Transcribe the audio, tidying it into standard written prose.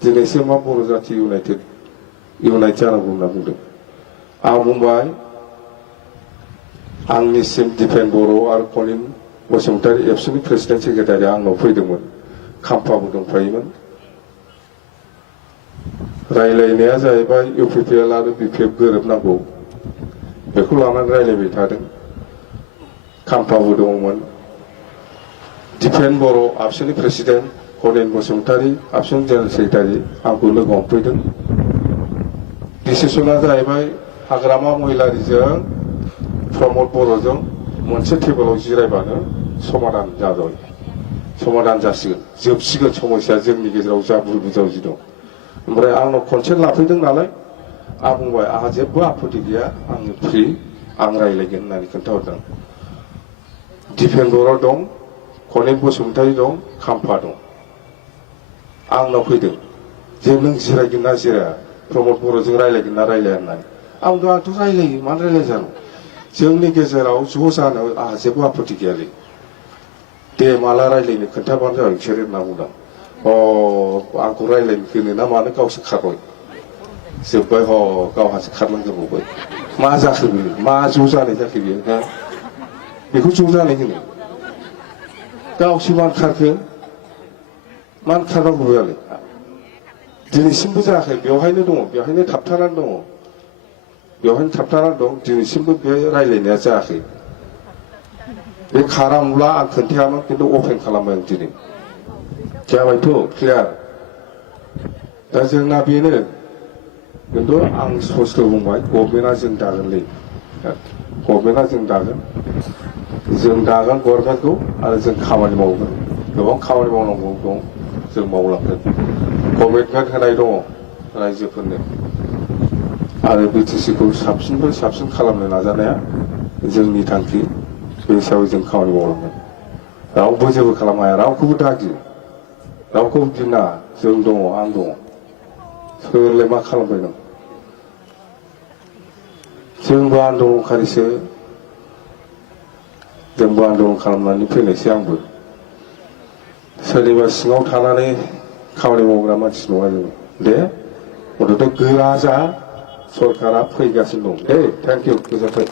दिनैसिम मा बर' जाथि इउनाइट जानांगौ होनना बुंदों आं बुंबाय आंनिसिम दिपेन बर' आरो कनिन बसुमतारी एबसुनि प्रेसिडेन्ट सेक्रेटारि आंनाव फैदोंमोन खाम्फाबो दंफायोमोन रायलायनाया जाहैबाय इउपिपिएल आरो बिपिएफ गोरोबनांगौ बेखौ लानानै रायलायबाय थादों खाम्फाबो दङमोन दिपेन बर' आबसुनि प्रेसिडेन्ट कनिन बसुमतारी आबसुनि जेनेरेल सेक्रेटारि आंखौ लोगो हमफैदों डिसिसना जाहैबाय हाग्रामा महिलारिजों प्रमद बर'जों मोनसे टेबोलाव जिरायबानो समाधान जासिगोन जोबसिगोन समस्या जोंनि गेजेराव जा बुर बुजावजि दं ओमफ्राय आंनाव कनसेन्ट लाफैदों नालाय आं बुंबाय आंहा जेबो आपत्ति गैया आंनो फ्रि आं रायलायगोन होननानै खोन्थाहरदों दिपेन बर' दं कनिन बसुमतारी दं खाम्फा दं आंनाव फैदों जे नों जिरायगोन ना जिराया प्रमद बर'जों रायलायगोन ना रायलाया होननानै आंथ' रायलायो मानो रायलाय जानो जोंनि गेजेराव ज' जानो आंहा जेबो आपत्ति गैयालै दे माला रायलायनो खोन्थाबानो जाबाय बिसोर होनना बुंदों आंखौ रायलायनो होनो ना मानो गावसो खारबाय जोब्बाय गावहासो खारलांजोबबाय मा जाखो बेयो मा ज' जानाय जाखो बेयो ना बेखौ ज' जानाय होनो गावसो मानो खारखो मानो खारनांगौ बेयालाय दिनैसिमबो जायाखै बेवहायनो दङ बेवहायनो थाबथानानै दं दिनैसिमबो बे रायलायनाया जायाखै बे खारामोब्ला आं खोन्थायामोन खिन्थु अपेन खालामबाय आं दिनै जाबायथ' क्लियार दा जोंना बेनो खिन्थु आं स्पस्ट बुंबाय गभर्नमेन्टआ जों दागोनलै गभर्नमेन्टआ जों दागोन गभर्नमेन्टखौ आरो जों खामानि मावगोन गोबां खामानि मावनांगौ दं जों मावलांगोन कमिटमेन्ट होनाय दङ रायजोफोरनो आरो बिटिसिखौ साबसिननिफ्राय साबसिन खालामनो नाजानाया जोंनि थांखि बे हिसाबै जों खामानि मावलांगोन रावबो जेबो खालामनो हाया रावखौबो दागि रावखौबो गिना जों दङ आं दङ सोरलाय मा खालामबाय नों जोंबो आन्दलनखारिसो जोंबो आन्दलन खालामनानै फैनायसै आंबो सोरनिबा सिङाव थानानै खामानि मावग्रा मानसि नङा जों दे गथ'थ' गोरा जा सरकारा फैगासिनो दं दे थेंक इउ गोजोन्थों